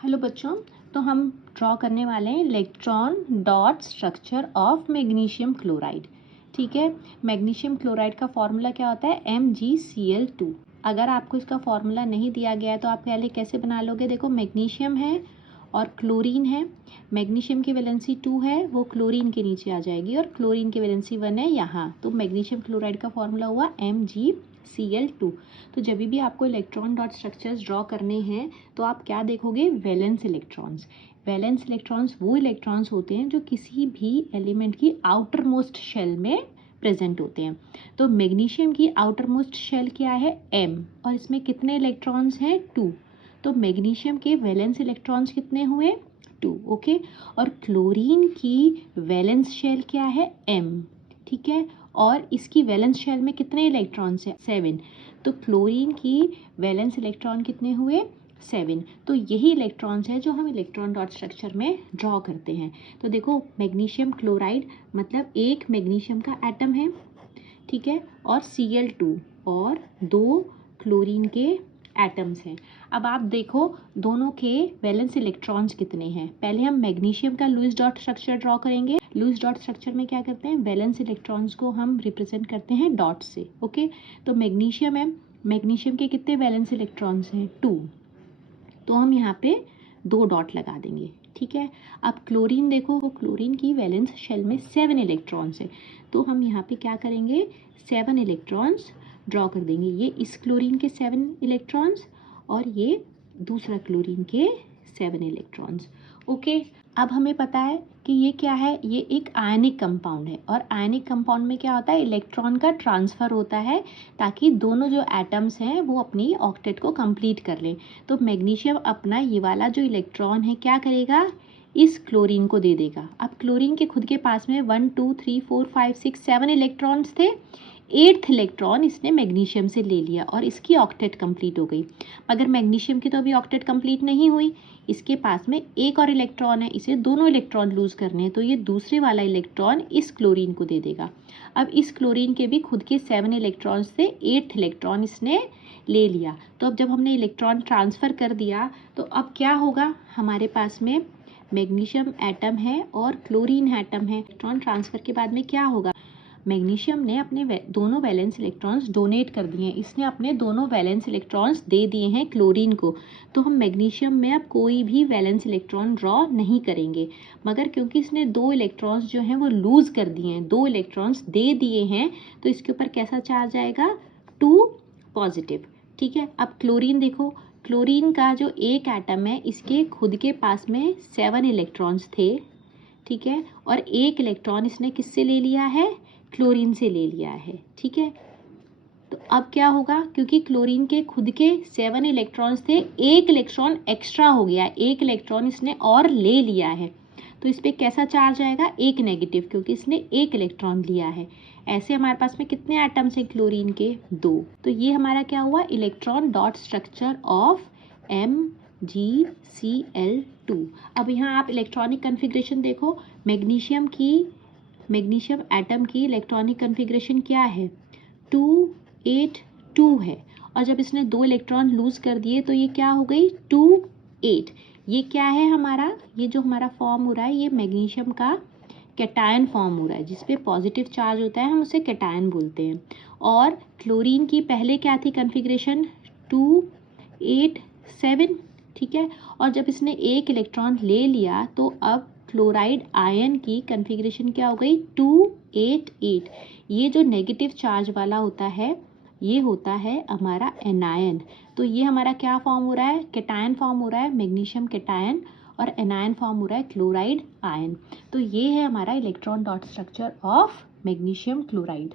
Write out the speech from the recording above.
Hello बच्चों, तो हम ड्रॉ करने वाले हैं electron dot structure of magnesium chloride. ठीक है, मैग्नीशियम क्लोराइड का फॉर्मूला क्या होता है? MgCl2। अगर आपको इसका फॉर्मूला नहीं दिया गया है तो आप पहले कैसे बना लोगे? देखो, मैग्नीशियम है और क्लोरीन है। मैग्नीशियम की वैलेंसी 2 है, वो क्लोरीन के नीचे आ जाएगी, और क्लोरीन की वैलेंसी 1 है यहाँ। तो मैग्नीशियम क्लोराइड का फॉर्मूला हुआ MgCl2। तो जब भी आपको इलेक्ट्रॉन डॉट स्ट्रक्चर्स ड्रॉ करने हैं तो आप क्या देखोगे? Valence electrons. वैलेंस इलेक्ट्रॉन्स वो इलेक्ट्रॉन्स होते हैं जो किसी भी एलिमेंट की आउटर मोस्ट शेल में प्रेजेंट होते हैं। तो मैग्नीशियम की आउटर मोस्ट शेल क्या है? M, और इसमें कितने इलेक्ट्रॉन्स हैं? 2। तो मैग्नीशियम के वैलेंस इलेक्ट्रॉन्स कितने हुए? 2। ओके। और क्लोरीन की वैलेंस शेल क्या है? M। ठीक है, और इसकी वैलेंस शेल में कितने इलेक्ट्रॉन्स हैं? 7। तो क्लोरीन की वैलेंस इलेक्ट्रॉन कितने हुए? 7। तो यही इलेक्ट्रॉन्स हैं जो हम इलेक्ट्रॉन डॉट स्ट्रक्चर में ड्रॉ करते हैं। तो देखो, मैग्नीशियम क्लोराइड मतलब एक मैग्नीशियम का एटम है, ठीक है, और Cl2 और 2 क्लोरीन के एटम्स हैं। अब आप देखो दोनों के वैलेंस इलेक्ट्रॉन्स कितने हैं। पहले हम मैग्नीशियम का लुईस डॉट स्ट्रक्चर ड्रॉ करेंगे। लुईस डॉट स्ट्रक्चर में क्या करते हैं? वैलेंस इलेक्ट्रॉन्स को हम रिप्रेजेंट करते हैं डॉट से। ओके, तो मैग्नीशियम है, मैग्नीशियम के कितने वैलेंस इलेक्ट्रॉन्स हैं? 2। तो हम यहाँ पे 2 डॉट लगा देंगे। ठीक है, अब क्लोरीन देखो, वो क्लोरीन की वैलेंस शेल में 7 इलेक्ट्रॉन्स है। तो हम यहाँ पे क्या करेंगे? 7 इलेक्ट्रॉन्स ड्रॉ कर देंगे। ये इस क्लोरीन के 7 इलेक्ट्रॉन्स और ये दूसरा क्लोरीन के 7 इलेक्ट्रॉन्स। ओके, अब हमें पता है कि ये क्या है? ये एक आयनिक कंपाउंड है, और आयनिक कंपाउंड में क्या होता है? इलेक्ट्रॉन का ट्रांसफ़र होता है ताकि दोनों जो एटम्स हैं वो अपनी ऑक्टेट को कंप्लीट कर लें। तो मैग्नीशियम अपना ये वाला जो इलेक्ट्रॉन है क्या करेगा? इस क्लोरीन को दे देगा। अब क्लोरीन के खुद के पास में 1 2 3 4 5 6 7 इलेक्ट्रॉन्स थे। 8th इलेक्ट्रॉन इसने मैग्नीशियम से ले लिया और इसकी ऑक्टेट कंप्लीट हो गई। मगर मैग्नीशियम की तो अभी ऑक्टेट कंप्लीट नहीं हुई, इसके पास में एक और इलेक्ट्रॉन है, इसे दोनों इलेक्ट्रॉन लूज करने हैं। तो ये दूसरे वाला इलेक्ट्रॉन इस क्लोरीन को दे देगा। अब इस क्लोरीन के भी खुद के 7 इलेक्ट्रॉन्स से 8th इलेक्ट्रॉन इसने ले लिया। तो अब जब हमने इलेक्ट्रॉन ट्रांसफ़र कर दिया तो अब क्या होगा? हमारे पास में मैग्नीशियम एटम है और क्लोरीन एटम है। इलेक्ट्रॉन ट्रांसफ़र के बाद में क्या होगा? मैग्नीशियम ने अपने दोनों वैलेंस इलेक्ट्रॉन्स डोनेट कर दिए हैं। इसने अपने दोनों वैलेंस इलेक्ट्रॉन्स दे दिए हैं क्लोरीन को। तो हम मैग्नीशियम में अब कोई भी वैलेंस इलेक्ट्रॉन ड्रॉ नहीं करेंगे, मगर क्योंकि इसने 2 इलेक्ट्रॉन्स जो हैं वो लूज़ कर दिए हैं, 2 इलेक्ट्रॉन्स दे दिए हैं, तो इसके ऊपर कैसा चार्ज आएगा? 2 पॉजिटिव। ठीक है, अब क्लोरीन देखो, क्लोरीन का जो एक एटम है इसके खुद के पास में 7 इलेक्ट्रॉन्स थे, ठीक है, और एक इलेक्ट्रॉन इसने किससे ले लिया है? क्लोरीन से ले लिया है। ठीक है, तो अब क्या होगा? क्योंकि क्लोरीन के खुद के 7 इलेक्ट्रॉन्स थे, एक इलेक्ट्रॉन एक्स्ट्रा हो गया, एक इलेक्ट्रॉन इसने और ले लिया है। तो इस पर कैसा चार्ज आएगा? एक नेगेटिव, क्योंकि इसने एक इलेक्ट्रॉन लिया है। ऐसे हमारे पास में कितने एटम्स हैं क्लोरीन के? 2। तो ये हमारा क्या हुआ? Electron dot structure of MgCl2। अब यहाँ आप इलेक्ट्रॉनिक कन्फिग्रेशन देखो, मैग्नीशियम एटम की इलेक्ट्रॉनिक कन्फिग्रेशन क्या है? 2 8 2 है, और जब इसने 2 इलेक्ट्रॉन लूज कर दिए तो ये क्या हो गई? 2 8। ये क्या है हमारा? ये जो हमारा फॉर्म हो रहा है ये मैग्नीशियम का कैटायन फॉर्म हो रहा है, जिसपे पॉजिटिव चार्ज होता है, हम उसे कैटायन बोलते हैं। और क्लोरीन की पहले क्या थी कन्फिग्रेशन? 2 8 7। ठीक है, और जब इसने एक इलेक्ट्रॉन ले लिया तो अब क्लोराइड आयन की कन्फिग्रेशन क्या हो गई? 2 8 8। ये जो नेगेटिव चार्ज वाला होता है ये होता है हमारा एनायन। तो ये हमारा क्या फॉर्म हो रहा है? कैटायन फॉर्म हो रहा है, मैग्नीशियम कैटायन, और एनायन फॉर्म हो रहा है क्लोराइड आयन। तो ये है हमारा electron dot structure of magnesium chloride.